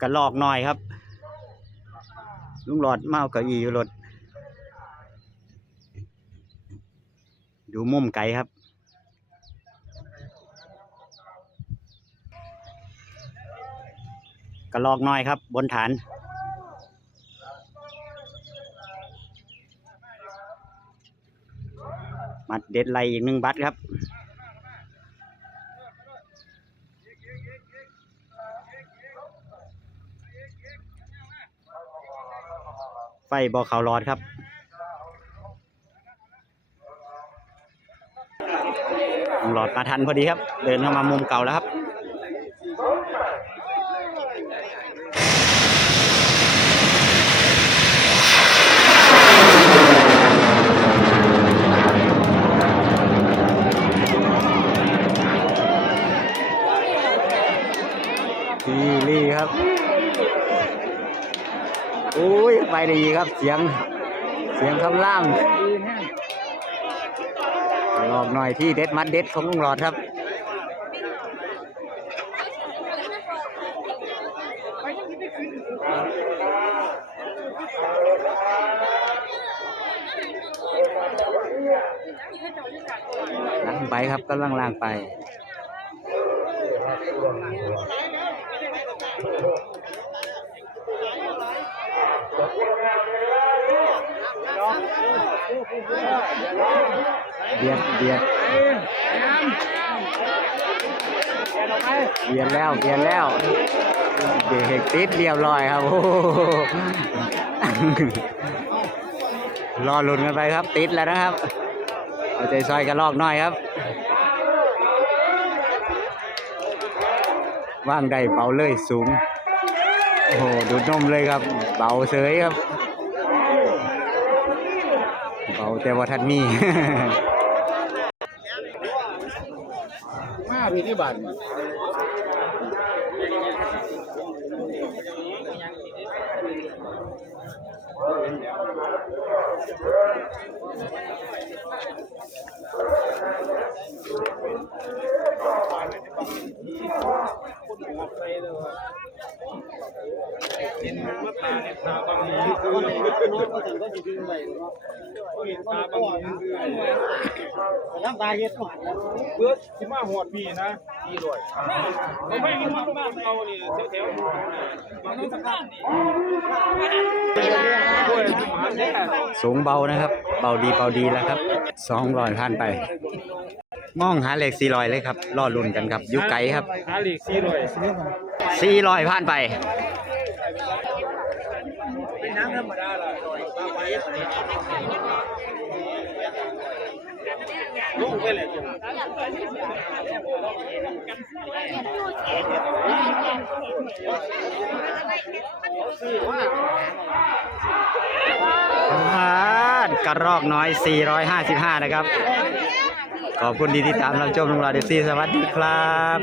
กระลอกหน้อยครับ ลุงหลอดเมาเก้าอี้อยู่รถดูมุมไกลครับ กระลอกน้อยครับ บนฐาน มัดเด็ดไหลอีกหนึ่งบัตรครับ ไฟบอเขารอดครับหลอดมาทันพอดีครับ เดินเข้ามามุมเก่าแล้วครับทีรี่ครับ โอ้ยไปดีครับเสียงเสียงคำล่ามลอกหน่อยที่เด็ดมัดเด็ดของลุงหลอดครับล่างไปครับกำลังล่างไป เบียดเบียดเบียดแล้วเบียดแล้วเบรกติดเรียบร้อยครับโอ้โหรอลุ้นกันไปครับ ติดแล้วนะครับ เอาใจซอยกันลอกหน่อยครับว่างได้เบาเลยสูง โอ้โหดูดนมเลยครับเบาเสยครับ เบาแต่ว่าท่านมี มาพี่ที่บ้าน เป็น้ำตาเย็ดก่อน้ำตาเฮ็ดหอดเบิดสิมาหอดพี่นะพี่รวยผมไม่มีความบ้านเรานี่แถวๆบางทีสักการนี่านสูงเบานะครับ เบาดีเบาดีแล้วครับสองร้อยผ่านไปมองหาเลขสี่ร้อยเลยครับรอลุ่นกันครับยุไกลครับหาหลีกสี่รวย สี่ร้อยผ่านไปเป็นน้ำธรรมดาล่ะลุกระรอกน้อย 455 นะครับ ขอบคุณที่ติดตามรับชมลุงหลอดเดซี่สวัสดีครับ